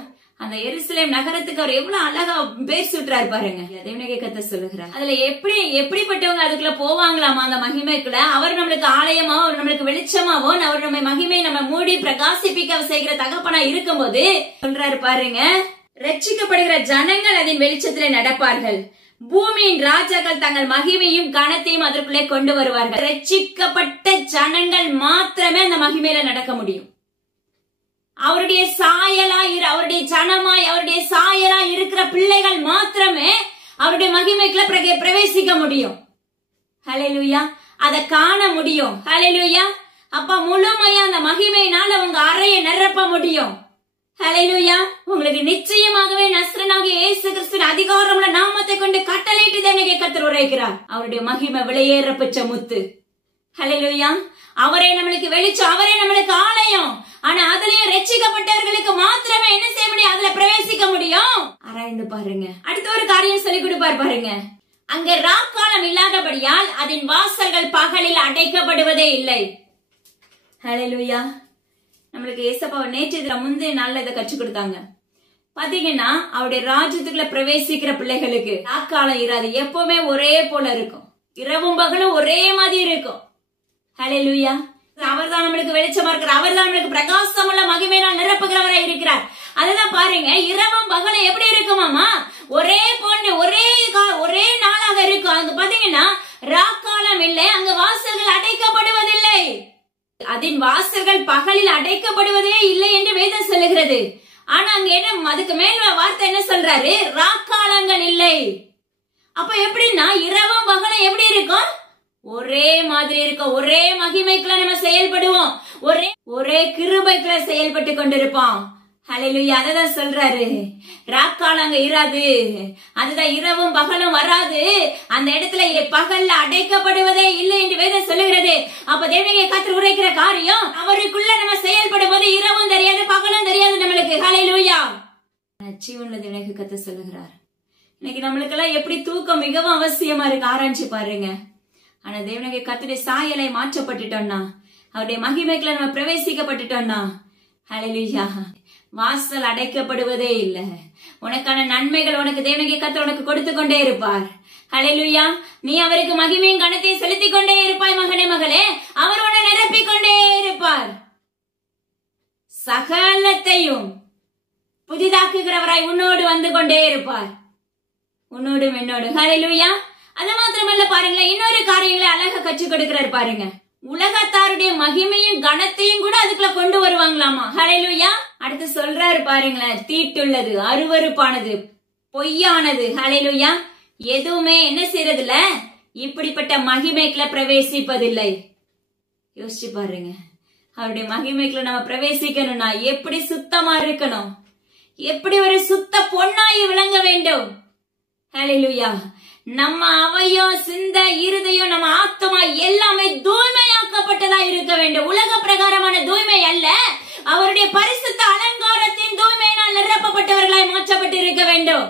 அந்த எருசலேம் நகரத்துக்கு அவர் எவ்வளவு அழகா பேர் சுட்டுறாரு பாருங்க. தேவனாகிய கர்த்தர் சொல்லுகிறார். அதுல எப்படிப்பட்டவங்க அதுக்குள்ள போவாங்களாமா? அந்த மகிமைக்குள்ள அவர் நம்மளுக்கு ஆலயமாவோ, அவர் நம்மளுக்கு வெளிச்சமாவோ, அவர் நம்ம மகிமை நம்ம மூடி பிரகாசிப்பிக்க செய்கிற தகப்பனா இருக்கும் போது சொல்றாரு பாருங்க, ரட்சிக்கப்படுகிற ஜனங்கள் அதன் வெளிச்சத்திலே நடப்பார்கள். பூமியின் ராஜாக்கள் தங்கள் மகிமையும் கனத்தையும் அதற்குள்ளே கொண்டு வருவார்கள். ரட்சிக்கப்பட்ட ஜனங்கள் மாத்திரமே அந்த மகிமையில நடக்க முடியும். அவருடைய சாயலாய், அவருடைய ஜனமாய், அவருடைய சாயலாய் இருக்கிற பிள்ளைகள் மாத்திரமே அவருடைய மகிமைக்குள்ள பிரவேசிக்க முடியும். ஹல்லேலூயா. அதை காண முடியும். ஹல்லேலூயா. அப்ப முழுமையா அந்த மகிமையினால உங்க அறையை நிரப்ப முடியும். ஹல்லேலூயா. உங்களுக்கு நிச்சயமாகவே நஸ்ரனாகிய இயேசு கிறிஸ்துவின் அதிகாரமுள்ள நாமத்தை கொண்டு கட்டளையிட்டு தேவனாகிய கர்த்தர் உரைக்கிறார். அவருடைய மகிமை விலையேற பெற்ற முத்து. ஹல்லேலூயா. அவரே நம்மளுக்கு வெளிச்சம், அவரே நம்மளுக்கு ஆலயம். ஆனா அதுலயும் ரட்சிக்கப்பட்டவர்களுக்கு மாத்திரமே என்ன செய்ய முடியும்? அதுல பிரவேசிக்க முடியும். ஆராய்ந்து பாருங்க. அடுத்த ஒரு காரியம் சொல்லி கொடுப்பார் பாருங்க. அங்க ராக்காலம் இல்லாதபடியால் அதன் வாசல்கள் பகலில் அடைக்கப்படுவதே இல்லை. ஹல்லேலூயா. நம்மளுக்கு ஏசப்பா நேற்று இதுல முந்தைய நாள்ல இதை கற்றுக் கொடுத்தாங்க. பாத்தீங்கன்னா அவருடைய ராஜ்யத்துக்குள்ள பிரவேசிக்கிற பிள்ளைகளுக்கு ராக்காலம் இராது, எப்பவுமே ஒரே போல இருக்கும். இரவும் பகலும் ஒரே மாதிரி இருக்கும். ஹல்லேலூயா. அவர் தான் நம்மளுக்கு வெளிச்சமா இருக்கிறார். அவர் தான் நம்மளுக்கு பிரகாசமுள்ள மகிமையினால் நிரப்புகிறவராய் இருக்கிறார். அதுதான் பாருங்க, இரவும் பகலும் எப்படி இருக்குமாமா? ஒரே போன்று ஒரே நாளாக இருக்கும். அங்க பாத்தீங்கன்னா ராக்காலம் இல்லை, அங்க வாசல்கள் அடைக்கப்படுவதில்லை. அதன் வாசல்கள் பகலில் அடைக்கப்படுவதே இல்லை என்று வேதம் சொல்லுகிறது. ஆனா அங்க என்ன, அதுக்கு மேல் வார்த்தை என்ன சொல்றாரு? ராக்காலங்கள் இல்லை. அப்ப எப்படின்னா இரவும் பகலும் எப்படி இருக்கும்? ஒரே மாதிரி இருக்கும். ஒரே மகிமைக்குள்ள நம்ம செயல்படுவோம். ஒரே கிருபைக்குள்ள செயல்பட்டு கொண்டிருப்போம். ஹல்லேலூயா. அததான் சொல்றாரு, ராக்காலம் அங்க இராது. அதுதான் இரவும் பகலும் வராது. அந்த இடத்துல பகல்ல அடைக்கப்படுவதே இல்லை என்று வேதம் சொல்லுகிறது. அப்ப தேவனுடைய கர்த்தர் உரைக்கிற காரியம், அவருக்குள்ள நம்ம செயல்படும் போது இரவும் தெரியாது, பகலும் தெரியாது நம்மளுக்கு. ஹல்லேலூயா. ஜீவனுள்ள தேவனுடைய கர்த்தர் சொல்லுகிறார், இன்னைக்கு நம்மளுக்கு எல்லாம் எப்படி தூக்கம் மிகவும் அவசியமா இருக்கு, ஆராய்ச்சி பாருங்க. ஆனா தேவனுடைய கர்த்தருடைய சாயலை மாற்றப்பட்டுட்டோம்னா, அவருடைய மகிமைக்குள்ள நம்ம பிரவேசிக்கப்பட்டுட்டோம்னா, ஹல்லேலூயா, வாசல் அடைக்கப்படுவதே இல்லை. உனக்கான நன்மைகள் உனக்கு தேவனுடைய கர்த்தர் உனக்கு கொடுத்து கொண்டே இருப்பார். ஹல்லேலூயா. நீ அவருக்கு மகிமையும் கனத்தையும் செலுத்திக் கொண்டே இருப்பாய் மகனே, மகளே. அவர் உன்னை நிரப்பிக் கொண்டே இருப்பார். சகலத்தையும் புதிதாக்குகிறவராய் உன்னோடு வந்து கொண்டே இருப்பார், உன்னோடும் என்னோடும். ஹல்லேலூயா. அது மாத்திரமல்ல பாருங்களேன், இன்னொரு காரியங்களை அழகா கற்றுக் கொடுக்கிறார் பாருங்க. உலகத்தாருடைய மகிமையும் கனத்தையும் கூட அதுக்குள்ள கொண்டு வருவாங்களாமா. ஹல்லேலூயா. அடுத்து சொல்றாரு பாருங்களேன், தீட்டுள்ளது, அருவருப்பானது, பொய்யானது, ஹல்லேலூயா, எதுவுமே என்ன செய்யறதில்ல, இப்படிப்பட்ட மகிமைக்குள்ள பிரவேசிப்பதில்லை. யோசிச்சு பாருங்க, அவருடைய மகிமைக்குள்ள நம்ம பிரவேசிக்கணும்னா எப்படி சுத்தமா இருக்கணும், எப்படி ஒரு சுத்த பொன்னாய் விளங்க வேண்டும். ஹல்லேலூயா. நம்ம அவையும் சிந்த இருதயம் நம்ம ஆத்மா எல்லாமே தூய்மையாக்கப்பட்டதா இருக்க வேண்டும். உலக பிரகாரமான தூய்மை அல்ல, அவருடைய பரிசுத்த அலங்காரத்தின் தூய்மையினால் நிரப்பப்பட்டவர்களாய் மாற்றப்பட்டு இருக்க வேண்டும்.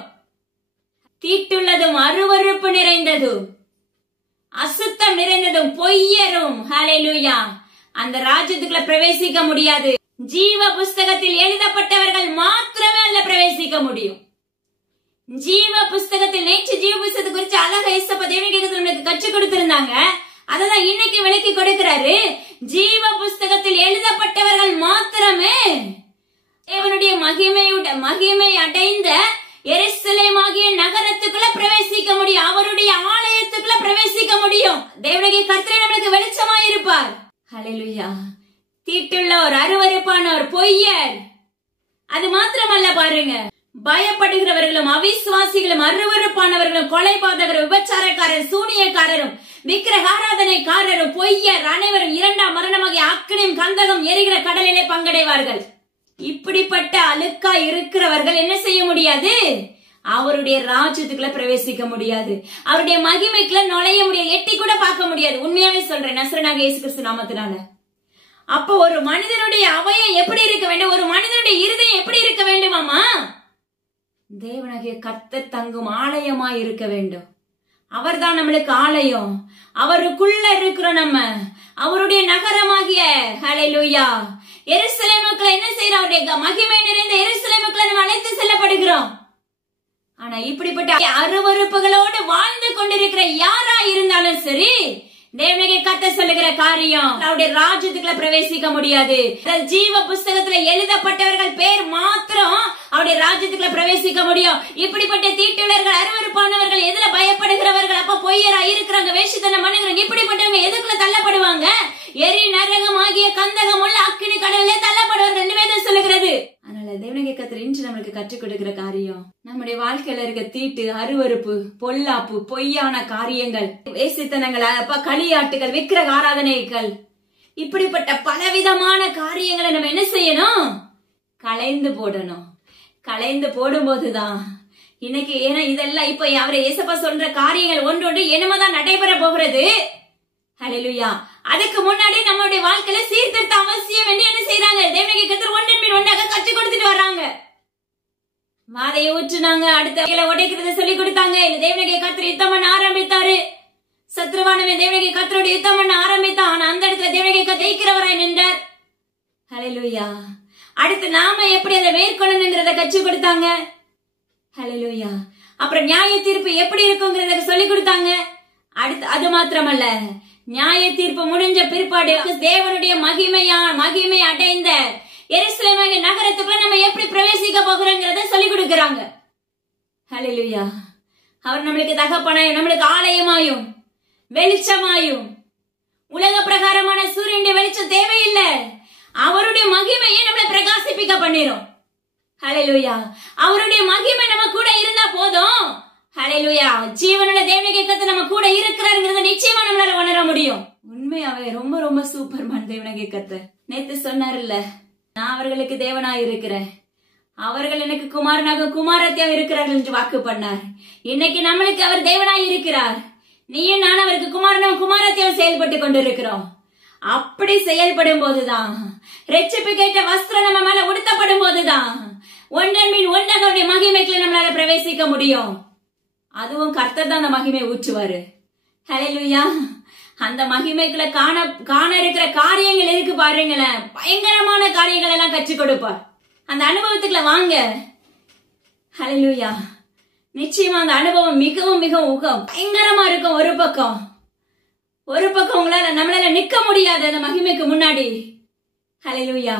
தீட்டுள்ளதும் அருவருப்பு நிறைந்ததும் அசுத்தம் நிறைந்ததும் பொய்யரும், ஹல்லேலூயா, அந்த ராஜ்யத்துக்குள்ள பிரவேசிக்க முடியாது. ஜீவ புஸ்தகத்தில் எழுதப்பட்டவர்கள் மாத்திரமே அதுல பிரவேசிக்க முடியும். ஜீவ புஸ்தகத்தில் நேற்று ஜீவ புஸ்தகத்தை குறித்து அழகா இயேசப்பா தேவனுக்கு கற்றுக் கொடுத்திருந்தாங்க. அததான் இன்னைக்கு விளக்கி கொடுக்கிறாரு. ஜீவ புஸ்தகத்தில் எழுதப்பட்டவர்கள் மாத்திரமே தேவனுடைய மகிமை அடைந்த எருசலேமாகிய நகரத்துக்குள்ள பிரவேசிக்க முடியும். அவருடைய ஆலயத்துக்குள்ள பிரவேசிக்க முடியும். தேவனுடைய கர்த்தர் நம்மளுக்கு வெளிச்சமாய் இருப்பார். ஹல்லேலூயா. தீட்டுள்ளோர், அருவருப்பானோர், பொய்யர், அது மாத்திரமல்ல பாருங்க, பயப்படுகிறவர்களும் அவிசுவாசிகளும் அருவருப்பானவர்களும் கொலைபாதகரும் விபச்சாரக்காரரும் சூனியக்காரரும் விக்கிரகாராதனைக்காரரும் பொய்யர் அனைவரும் இரண்டாம் மரணமாகிய அக்கினியும் கந்தகம் எரிகிற கடலிலே பங்கடைவார்கள். இப்படிப்பட்ட அழுக்கா இருக்கிறவர்கள் என்ன செய்ய முடியாது? அவருடைய ராஜ்யத்துக்குள்ள பிரவேசிக்க முடியாது. அவருடைய மகிமைக்குள்ள நுழைய முடியாது, எட்டி கூட பார்க்க முடியாது. உண்மையாவே சொல்றேன், நசரேயனாகிய இயேசு கிறிஸ்து நாமத்தினால. அப்போ ஒரு மனிதனுடைய அவயம் எப்படி இருக்க வேண்டும், ஒரு மனிதனுடைய இருதயம் எப்படி இருக்க வேண்டுமாமா? தேவனாகிய கர்த்தர் தங்கும் ஆலயமாய் இருக்க வேண்டும். அவர்தான் நம்மளுக்கு ஆலயம். அவருக்குள்ள இருக்கிறோம் நம்ம, அவருடைய நகரமாகிய. ஹல்லேலூயா. எருசலேமுக்குள்ள என்ன செய்யறோம்? அவருடைய மகிமை நிறைந்த எருசலேமுக்குள்ள நம்ம அழைத்து செல்லப்படுகிறோம். ஆனா இப்படிப்பட்ட அருவருப்புகளோடு வாழ்ந்து கொண்டிருக்கிற யாரா இருந்தாலும் சரி, தேவனுடைய கர்த்தர் சொல்லுகிற காரியம், அவருடைய ராஜ்யத்துக்குள்ள பிரவேசிக்க முடியாது. ஜீவ புஸ்தகத்துல எழுதப்பட்டவர்கள் பேர் மாத்திரம் அவருடைய ராஜ்யத்துக்குள்ள பிரவேசிக்க முடியும். இப்படிப்பட்ட தீட்டுள்ளவர்கள், அருவருப்பானவர்கள், எதுல பயப்படுகிறவர்கள், அப்ப பொய்யரா இருக்கிறவங்க, வேஷத்தனம் பண்ணுகிறவங்க, இப்படிப்பட்டவங்க எதுக்குள்ள தள்ளப்படுவாங்க? எரி நரகம் ஆகிய கந்தகம் உள்ள அக்கினி கடலிலே தள்ளப்படுவார்கள் என்று வேதம் சொல்லுகிறது. அதனால தேவனுடைய கர்த்தர் இன்று நம்மளுக்கு கற்றுக் கொடுக்கிற காரியம், நம்முடைய வாழ்க்கையில இருக்க தீட்டு, அருவருப்பு, பொல்லாப்பு, பொய்யான காரியங்கள், வேசித்தனங்கள், களியாட்டுகள், விக்கிரக ஆராதனைகள், இப்படிப்பட்ட பலவிதமான காரியங்களை நம்ம என்ன செய்யணும்? களைந்து போடணும். களைந்து போடும் போதுதான் இன்னைக்கு, ஏன்னா இதெல்லாம் இப்ப அவரை இயேசப்பா சொல்ற காரியங்கள் ஒன்றொன்று என்னமோதான் நடைபெற போகிறது. ஹல்லேலூயா. அதுக்கு முன்னாடி நம்மளுடைய வாழ்க்கையில சீர்திருத்த அவசியம் என்று என்ன செய்யறாங்க? தேவனுடைய கர்த்தர் ஒன்றின் பின் ஒன்றாக கற்றுக் கொடுத்துட்டு வர்றாங்க. வாதையை ஊற்றுனாங்க, அடுத்த உடைக்கிறத சொல்லி கொடுத்தாங்க. தேவனுடைய கர்த்தர் யுத்தம் பண்ண ஆரம்பித்தாரு. சத்ருவானவன் தேவனுடைய கர்த்தரோட யுத்தம் பண்ண ஆரம்பித்தான். ஆனா அந்த இடத்துல தேவனுடைய கர்த்தர் ஜெயிக்கிறவராய் நின்றார். ஹல்லேலூயா. அடுத்து நாம எப்படி அதை மேற்கொள்ளணுங்கிறத கற்றுக் கொடுத்தாங்க. ஹல்லேலூயா. அப்புறம் நியாய தீர்ப்பு எப்படி இருக்குங்கிறத சொல்லி கொடுத்தாங்க. அடுத்து அது மாத்திரமல்ல, நியாய தீர்ப்பு முடிஞ்ச பிற்பாடு தேவனுடைய மகிமை அடைந்த எருசலேம் நகரத்துக்குள்ள நம்ம எப்படி பிரவேசிக்க போகிறோங்கிறத சொல்லிக் கொடுக்கிறாங்க. ஹல்லேலூயா. அவர் நம்மளுக்கு தகப்பனாயும் நம்மளுக்கு ஆலயமாயும் வெளிச்சமாயும், உலக பிரகாரமான சூரியனுடைய வெளிச்சம் தேவையில்லை, அவருடைய மகிமையை நம்மளை பிரகாசிப்பிக்க பண்ணிரும். ஹல்லேலூயா. அவருடைய மகிமை நம்ம கூட இருந்தா போதும். ஹல்லேலூயா. ஜீவனுள்ள தேவனுடைய கர்த்தர் நம்ம கூட இருக்கிறாருங்கிறத நிச்சயமா நம்மளால உணர முடியும். உண்மையாவே ரொம்ப ரொம்ப சூப்பர்மான் தேவனுடைய கர்த்தர். நேத்து சொன்னார்ல, நான் அவர்களுக்கு தேவனாய் இருக்கிறேன், அவர்கள் எனக்கு குமாரனாக குமாரத்தியாக இருக்கிறார்கள் என்று வாக்கு பண்ணார். இன்னைக்கு நம்மளுக்கு அவர் தேவனாய் இருக்கிறார். நீயும் நான் அவருக்கு குமாரனும் குமாரத்தியாக செயல்பட்டு கொண்டிருக்கிறோம். அப்படி செயல்படும் போதுதான், ரட்சிப்பு கேட்ட வஸ்திரம் நம்ம மேல உடுத்தப்படும் போதுதான் ஒன்றன் மீன் ஒன்றாக மகிமைக்குள்ள நம்மளால பிரவேசிக்க முடியும். அதுவும் கர்த்தர் தான் அந்த மகிமை ஊற்றுவாரு. ஹல்லேலூயா. அந்த மகிமைக்குள்ள காண இருக்கிற காரியங்கள் இருக்கு பாருங்களேன், பயங்கரமான காரியங்கள் எல்லாம் கற்றுக் கொடுப்பார். அந்த அனுபவத்துக்குள்ள வாங்க. ஹல்லேலூயா. நிச்சயமா அந்த அனுபவம் மிகவும் மிகவும் பயங்கரமா இருக்கும். ஒரு பக்கம் நம்மளால நிக்க முடியாது அந்த மகிமைக்கு முன்னாடி. ஹல்லேலூயா.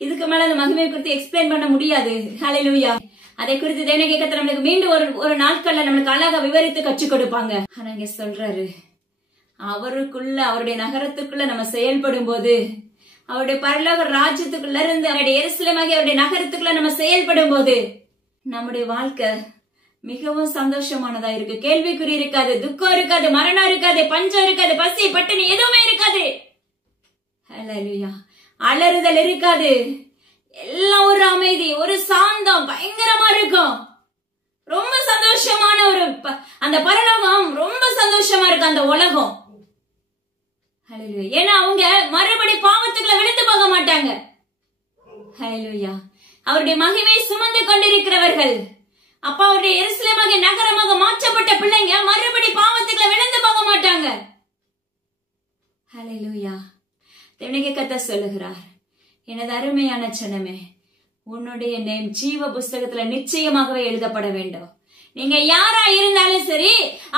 இதுக்கு மேல அந்த மகிமை குறித்து எக்ஸ்பிளைன் பண்ண முடியாது. ஹல்லேலூயா. அதை குறித்து தேவனுடைய கர்த்தர் நம்மளுக்கு மீண்டும் ஒரு நாட்கள்ல நம்மளுக்கு அழகா விவரித்து கற்றுக் கொடுப்பாங்க. ஆனா இங்க சொல்றாரு, அவருக்குள்ள அவருடைய நகரத்துக்குள்ள நம்ம செயல்படும் போது, அவருடைய பரலோக ராஜ்யத்துக்குள்ள இருந்து அவருடைய எருசலேமாகிய அவருடைய நகரத்துக்குள்ள நம்ம செயல்படும் போது நம்முடைய வாழ்க்கை மிகவும் சந்தோஷமானதா இருக்கு. கேள்விக்குறி இருக்காது, துக்கம் இருக்காது, மரணம் இருக்காது, பஞ்சம் இருக்காது, பசி பட்டினி எதுவுமே இருக்காது. ஹல்லேலூயா. அலறுதல் இருக்காது. எல்லாம் ஒரு அமைதி, ஒரு சாந்தம் பயங்கரமா இருக்கும். ரொம்ப சந்தோஷமான அந்த பரலோகம் ரொம்ப சந்தோஷமா இருக்கு அந்த உலகம். ஹல்லேலூயா. ஏன்னா அவங்க மறுபடி பாவத்துக்குள்ள விழுந்து போக மாட்டாங்க. ஹல்லேலூயா. அவருடைய மகிமை சுமந்து கொண்டிருக்கிறவர்கள், அப்ப அவருடைய எருசலேமாகிய நகரமாக மாற்றப்பட்ட பிள்ளைங்க மறுபடி பாவத்துக்குள்ள விழுந்து போக மாட்டாங்க. ஹல்லேலூயா. தேவனுடைய கர்த்தர் சொல்லுகிறார், எனது அருமையான ஜனமே, உன்னுடைய நேம் ஜீவ புஸ்தகத்துல நிச்சயமாகவே எழுதப்பட வேண்டும். நீங்க யாரா இருந்தாலும் சரி,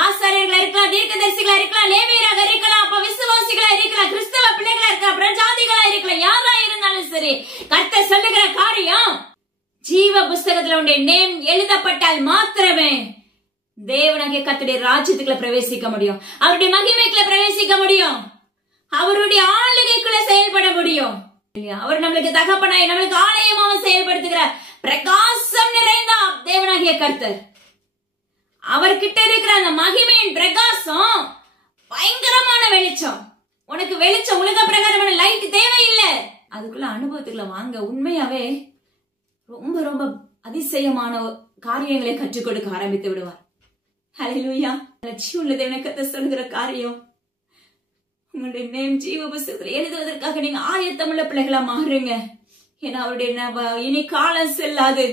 ஆசாரியர்களா இருக்கலாம், தீர்க்கதரிசிகளா இருக்கலாம், லேவியராக இருக்கலாம், அப்ப விசுவாசிகளா இருக்கலாம், கிறிஸ்தவ பிள்ளைகளா இருக்கலாம், பிரஜாதிகளா இருக்கலாம், யாரா இருந்தாலும் சரி, கர்த்தர் சொல்லுகிற காரியம், ஜீவ புஸ்தகத்துல உன்னுடைய நேம் எழுதப்பட்டால் மாத்திரமே தேவனாகிய கர்த்தருடைய ராஜ்யத்துக்குள்ள பிரவேசிக்க முடியும், அவருடைய மகிமைக்குள்ள பிரவேசிக்க முடியும், அவருடைய ஆளுகைக்குள்ள செயல்பட முடியும். அவர் நம்மளுக்கு தகப்பனாய் நம்மளுக்கு ஆலயமாக செயல்படுத்துகிற பிரகாசம் நிறைந்த தேவனாகிய கர்த்தர். அவர்கிட்ட இருக்கிற அந்த மகிமையின் பிரகாசம் பயங்கரமான வெளிச்சம். உனக்கு வெளிச்சம் உலக பிரகாரமான லைட் தேவையில்லை. அதுக்குள்ள அனுபவத்துக்குள்ள வாங்க. உண்மையாவே ரொம்ப ரொம்ப அதிசயமான காரியங்களை கற்றுக் கொடுக்க ஆரம்பித்து விடுவார். ஹல்லேலூயா. ஜீவனுள்ள தேவனை கர்த்தர் சொல்லுகிற காரியம், உங்களுடைய நேம் ஜீவ புஸ்தகத்தில் எழுதுவதற்காக நீங்க ஆயத்தமுள்ள பிள்ளைகளா மாறுங்க. ஏன்னா அவருடைய இனி காலம் செல்லாது.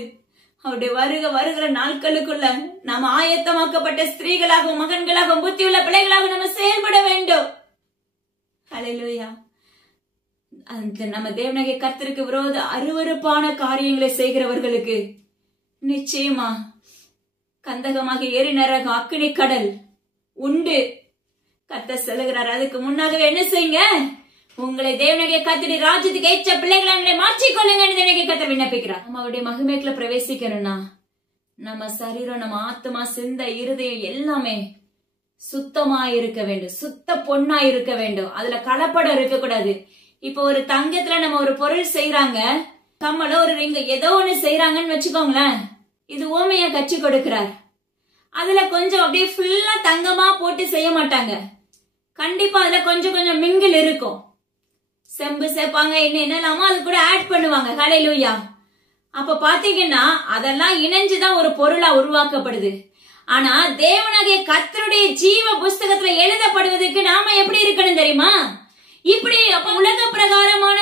அவருடைய வருகிற நாட்களுக்குள்ள நாம் ஆயத்தமாக்கப்பட்ட ஸ்திரீகளாகவும் மகன்களாகவும் புத்தியுள்ள பிள்ளைகளாக நம்ம செயல்பட வேண்டும். ஹல்லேலூயா. அந்த நம்ம தேவனாகிய கர்த்தருக்கு விரோத அருவருப்பான காரியங்களை செய்கிறவர்களுக்கு நிச்சயமா கந்தகமாகிய எரி நரகம் அக்கினி கடல் உண்டு. கர்த்தர் சொல்லுகிறார், அதுக்கு முன்னாகவே என்ன செய்யுங்க, உங்களை தேவனாகிய கர்த்தருடைய ராஜ்யத்துக்கு ஏற்ற பிள்ளைகளை மாற்றிக்கொள்ளுங்க என்று தேவனாகிய கர்த்தர் விண்ணப்பிக்கிறார். நம்ம அவருடைய மகிமைக்குள்ள பிரவேசிக்கணும்னா நம்ம சரீரம், நம்ம ஆத்மா, சிந்தை, இருதயம் எல்லாமே சுத்தமா இருக்க வேண்டும், சுத்த பொண்ணா இருக்க வேண்டும். அதுல கலப்படம் இருக்க கூடாது. இப்ப ஒரு தங்கத்துல நம்ம ஒரு பொருள் செய்யறாங்க, கம்மல ஒரு ரிங்க ஏதோ ஒண்ணு செய்யறாங்கன்னு வச்சுக்கோங்களேன். இது ஓமையா கற்றுக் கொடுக்கிறார். அதுல கொஞ்சம் அப்படியே ஃபுல்லா தங்கமா போட்டு செய்ய மாட்டாங்க. கண்டிப்பா அதுல கொஞ்சம் கொஞ்சம் மிங்கில் இருக்கும். செம்பு சேர்ப்பாங்க, என்னெல்லாமோ அது கூட ஆட் பண்ணுவாங்க. ஹல்லேலூயா. அப்ப பாத்தீங்கன்னா அதெல்லாம் இணைஞ்சுதான் ஒரு பொருளா உருவாக்கப்படுது. ஆனா தேவனாகிய கர்த்தருடைய ஜீவ புஸ்தகத்துல எழுதப்படுவதற்கு நாம எப்படி இருக்கணும் தெரியுமா? இப்படி அப்ப உலக பிரகாரமான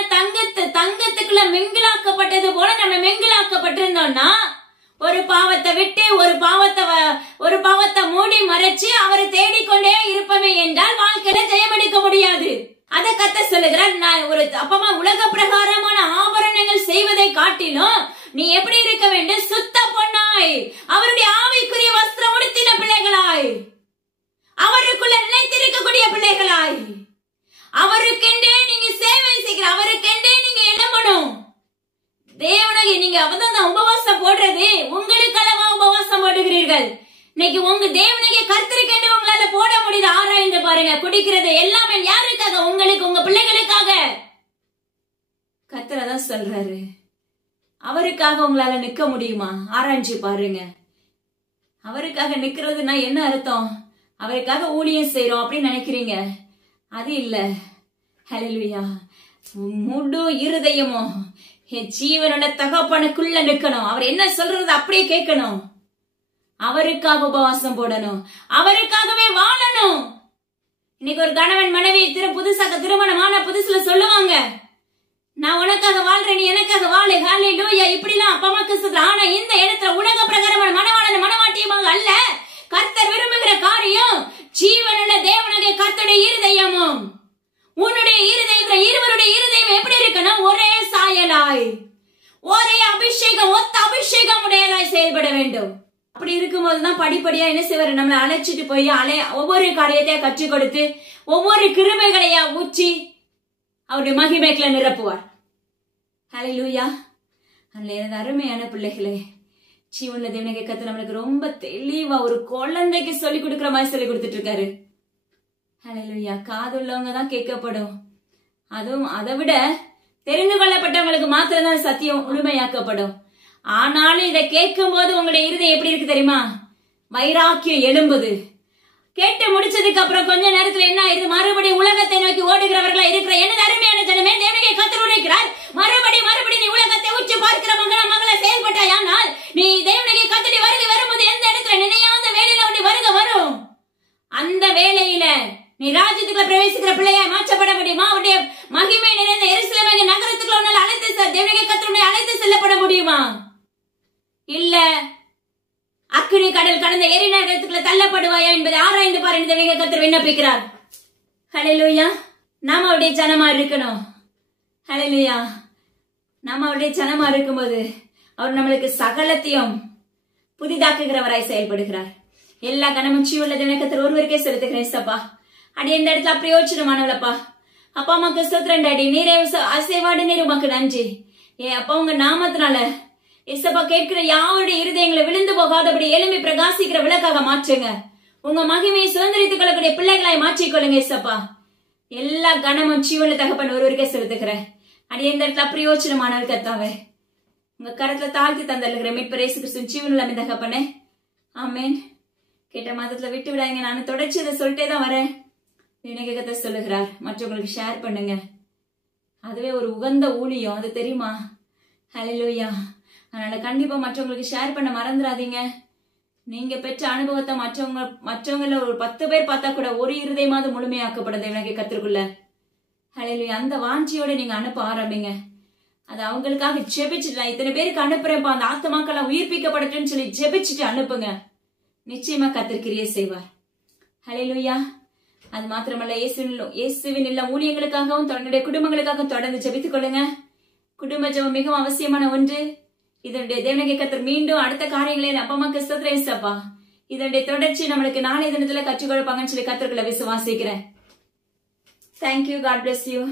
தங்கத்துக்குள்ள மெங்கிலாக்கப்பட்டது போல நம்ம மெங்கிலாக்கப்பட்டிருந்தோம்னா, ஒரு பாவத்தை விட்டு ஒரு பாவத்தை மூடி மறைச்சு அவரை தேடிக்கொண்டே இருப்பமே என்றால் வாழ்க்கையில ஜெயமெடுக்க முடியாது. அதை கர்த்தர் சொல்லுகிறார். நான் ஒரு அப்பமா உலக பிரகாரமான ஆபரணங்கள் செய்வதை காட்டிலும் நீ எப்படி இருக்க வேண்டும்? சுத்த பொண்ணாய், அவருடைய ஆவிக்குரிய வஸ்திரம் உடுத்தின பிள்ளைகளாய், அவருக்குள்ள அவருக்கென்றே நீங்க சேவை செய்கிற, அவருக்கென்றே நீங்க எழும்பணும். தேவனாகிய நீங்க அவதான் உபவாசம் போடுறது, உங்களுக்கு அளவா உபவாசம் போடுகிறீர்கள். இன்னைக்கு உங்க தேவனாகிய கர்த்தருக்கென்று உங்களால போட முடியுது. ஆராய்ந்து பாருங்க. குடிக்கிறது எல்லாமே யாருக்காக? உங்களுக்கு, உங்க பிள்ளைகளுக்காக. கர்த்தர் அதான் சொல்றாரு. அவருக்காக உங்களால நிக்க முடியுமா? ஆராய்ச்சி பாருங்க. அவருக்காக நிக்கிறதுனா என்ன அர்த்தம்? அவருக்காக ஊழியம் செய்யறோம் அப்படின்னு நினைக்கிறீங்க. அது இல்ல. ஹல்லேலூயா. முழு இருதயமும் என் ஜீவனோட தகப்பனுக்குள்ள நிக்கணும். அவர் என்ன சொல்றது அப்படியே கேட்கணும். அவருக்காக உபவாசம் போடணும். அவருக்காகவே வாழணும். இன்னைக்கு ஒரு கணவன் மனைவி புதுசாக திருமணமான புதுசுல சொல்லுவாங்க, நான் உனக்காக வாழ்றேன், நீ எனக்காக வாழு. ஹல்லேலூயா. இப்படிலாம் அப்பா அம்மாக்கு சொல்ற. ஆனா இந்த இடத்துல உலக பிரகாரமான மனவாளன் மனவாட்டியமாக அல்ல. கர்த்தர் விரும்புகிற காரியம் ஜீவனுள்ள தேவனுடைய கர்த்தருடைய இருதயமும் உன்னுடைய இருதயம், இருவருடைய இருதயம் எப்படி இருக்கணும்? ஒரே சாயலாய், ஒரே அபிஷேகம், ஒத்த அபிஷேகம் உடையலாய் செயல்பட வேண்டும். அப்படி இருக்கும்போதுதான் படிப்படியா என்ன செய்வாரு? நம்மளை அழைச்சிட்டு போய் ஒவ்வொரு காரியத்தையா கற்றுக் கொடுத்து ஒவ்வொரு கிருபைகளையா ஊற்றி அவருடைய மகிமைக்குள்ள நிரப்புவார். ஹல்லேலூயா. அதுல அருமையான பிள்ளைகளே, ஜீவன்ல தேவனுடைய கர்த்தர் நம்மளுக்கு ரொம்ப தெளிவா ஒரு குழந்தைக்கு சொல்லி கொடுக்கிற மாதிரி சொல்லி கொடுத்துட்டு இருக்காரு. ஹல்லேலூயா. காதுள்ளவங்க தான் கேட்கப்படும். அதுவும் அதை விட தெரிந்து கொள்ளப்பட்டவங்களுக்கு மாத்திரம்தான் சத்தியம் முழுமையாக்கப்படும். ஆனாலும் இதை கேட்கும் போது உங்களுடைய இருதயம் எப்படி இருக்கு தெரியுமா? வைராக்கியம் எழும்புது. கேட்டு முடிச்சதுக்கு அப்புறம் கொஞ்ச நேரத்துல என்ன ஆயிடுது? மறுபடியும் உலகத்தை நோக்கி ஓடுகிறவர்களா இருக்கிற எனது அருமையான ஜனமே, தேவனுடைய கர்த்தர் உரைக்கிறார், மறுபடி நீ உலகத்தை உற்று பார்க்கிற மகளை செயல்பட்டாயானால் நீ தேவனுடைய கர்த்தருடைய வருகை வரும்போது எந்த இடத்துல நினையாத வேலையில அவருடைய வருகை வரும். அந்த வேலையில நீ ராஜ்யத்துக்குள்ள பிரவேசிக்கிற பிள்ளையா மாற்றப்பட முடியுமா? அவருடைய மகிமை நிறைந்த எருசலேம் நகரத்துக்குள்ள உன்னால் அழைத்து தேவனுடைய கர்த்தருடைய அழைத்து செல்லப்பட முடியுமா? இல்ல அக்கினி கடல் கடந்த எரிநகரத்துக்குள்ள தள்ளப்படுவாயா என்பதை ஆராய்ந்து பாருங்க. தேவனுடைய கர்த்தர் விண்ணப்பிக்கிறார். ஹல்லேலூயா. நாம அவருடைய ஜனமா இருக்கணும். ஹல்லேலூயா. நாம அவருடைய ஜனமா இருக்கும்போது அவர் நம்மளுக்கு சகலத்தையும் புதிதாக்குகிறவராய் செயல்படுகிறார். எல்லா கனமுச்சி உள்ள தேவனுடைய கர்த்தர் ஒருவருக்கே செலுத்துகிறேன் சப்பா. அடி இந்த இடத்துல பிரயோஜனமானவளப்பா. அப்பா அம்மாக்கு ஸ்தோத்திரம் டாடி. நீரே அசைவாடு நீர் உமக்கு நன்றி. அப்பா உங்க நாமத்தினால இசப்பா கேட்கிற யாருடைய இருதயங்களை விழுந்து போகாதபடி எழும்பி பிரகாசிக்கிற விளக்காக மாற்றுங்க. உங்க மகிமையை சுதந்திரித்துக் கொள்ளக்கூடிய பிள்ளைகளாய் மாற்றிக்கொள்ளுங்க இசப்பா. எல்லா கனமும் ஜீவன தகப்பன் ஒருவருக்கே செலுத்துக்கிறேன். அடி இந்த இடத்துல பிரயோஜனமானவர் கர்த்தாவே. உங்க கரத்துல தாழ்த்தி தந்தல்கிற மீட்பர் இயேசு கிறிஸ்துவின் ஜீவனுள்ள தகப்பனே. ஆமென். கேட்ட மாதத்துல விட்டு விடாங்க. நான் தொடர்ச்சி இதை சொல்லிட்டே தான் வரேன். எனக்கு கத்த சொல்லுகிறார், மற்றவங்களுக்கு ஷேர் பண்ணுங்க. அதுவே ஒரு உகந்த ஊழியம், அது தெரியுமா? ஹல்லேலூயா. அதனால கண்டிப்பா மற்றவங்களுக்கு ஷேர் பண்ண மறந்துடாதீங்க. நீங்க பெற்ற அனுபவத்தை மற்றவங்கள ஒரு 10 பேர் பார்த்தா கூட ஒரு இருதயமாவது முழுமையாக்கப்படுது எனக்கு கத்திற்குள்ள. ஹல்லேலூயா. அந்த வாஞ்சியோட நீங்க அனுப்ப ஆரம்பிங்க. அது அவங்களுக்காக ஜெபிச்சுட்டு, இத்தனை பேருக்கு அனுப்புறேன்ப்பா, அந்த ஆத்மாக்கள் உயிர்ப்பிக்கப்படட்டும்னு சொல்லி ஜெபிச்சுட்டு அனுப்புங்க. நிச்சயமா கர்த்தர் கிரியை செய்வார். ஹல்லேலூயா. அது மாத்திரமல்ல, இயேசுவின் எல்லா ஊழியங்களுக்காகவும் தன்னுடைய குடும்பங்களுக்காகவும் தொடர்ந்து ஜெபித்துக் கொள்ளுங்க. குடும்ப ஜெபம் மிகவும் அவசியமான ஒன்று. இதனுடைய தேவனுடைய கர்த்தர் மீண்டும் அடுத்த காரியங்களை அப்பா அம்மாக்கு ஸ்தோத்திரேசப்பா. இதனுடைய தொடர்ச்சி நம்மளுக்கு நாளைய தினத்துல கற்றுக் கொடுப்பாங்கன்னு சொல்லி கர்த்தருக்குள்ள விசுவாசிக்கிறேன். தேங்க்யூ. God bless you.